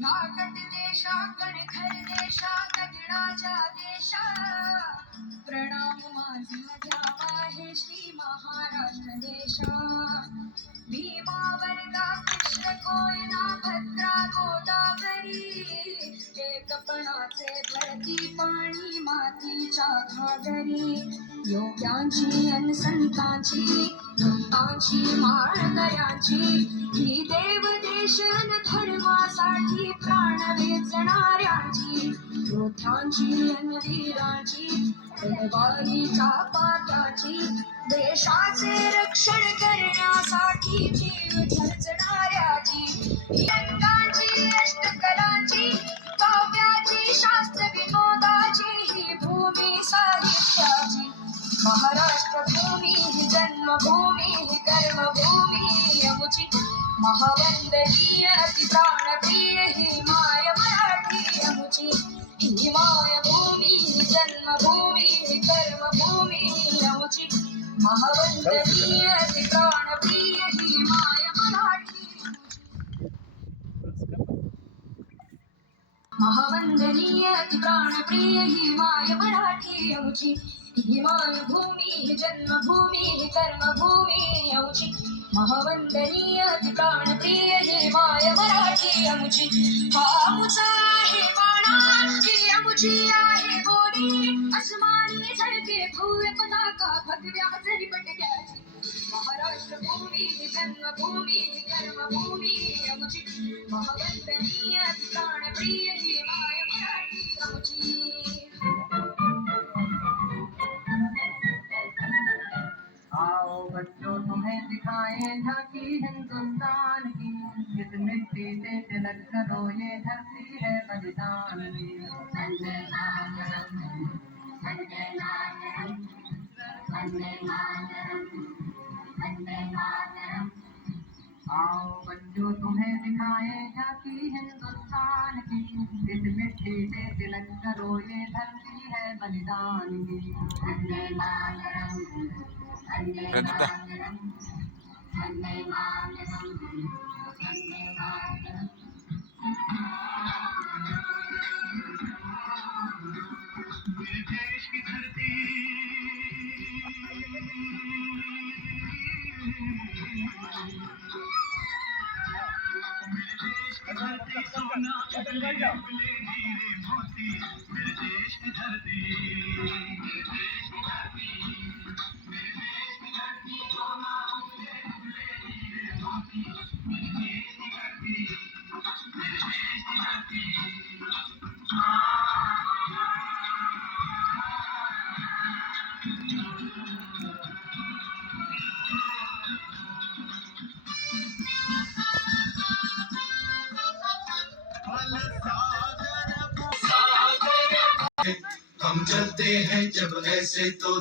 नागट देशा कणखर देशा दगडाच्या देशा प्रणाम माझा घ्यावा हे श्री महाराष्ट्र देशा भीमा वर्गा कृष्ण कोयना भद्रा गोदावरी एकपणाचे भरती पाणी मातीच्या घागरी योग्यांची अन संतांची भक्तांची माळकऱ्यांची ही देव देशन धर्मासाठी प्राण वेचणाऱ्यांची योद्ध्यांची अन वीरांची तलवारीच्या पात्याची देशाचे रक्षण करण्यासाठी जीव धर्जणाऱ्याची रंगांची अष्टकलांची काव्याची शास्त्र विनोदाची ही भूमी साहित्याची महाराष्ट्र भूमी ही जन्मभूमी ही कर्मभूमी यमुची महावंदनीय अति प्राणप्रिय ही माय मराठी यमुची ही माय भूमी ही जन्मभूमी ही कर्मभूमी यमुची महावंदनीय अति प्राणप्रिय ही माय मराठी महावंदनीय अति प्राणप्रिय ही माय मराठी यमुची ही माय भूमी ही जन्मभूमी ही कर्मभूमी यमुची महावंदनीय अति प्राणप्रिय ही माय मराठी यमुची हा आमुचा आहे बाणा ही यमुची आहे बोली अस्मानी झळके भव्य पताका भगव्या जरी पटक्याची महाराष्ट्र भूमी ही जन्मभूमी ही कर्मभूमी यमुची महावंदनीय अति प्राणप्रिय ही माय मराठी यमुची आओ बच्चों तुम्हें दिखाएं झांकी हिंदुस्तान की इस मिट्टी से तिलक करो ये धरती है बलिदान की वंदे मातरम वंदे मातरम वंदे मातरम वंदे मातरम आओ बच्चों तुम्हें दिखाएं झांकी हिंदुस्तान की इस मिट्टी से तिलक करो ये धरती है बलिदान की वंदे मातरम वंदे मातरम वंदे मातरम वंदे मातरम मेरे देश की धरती सोना हीरे मोती मेरे देश की धरती हम चलते हैं जब ऐसे तो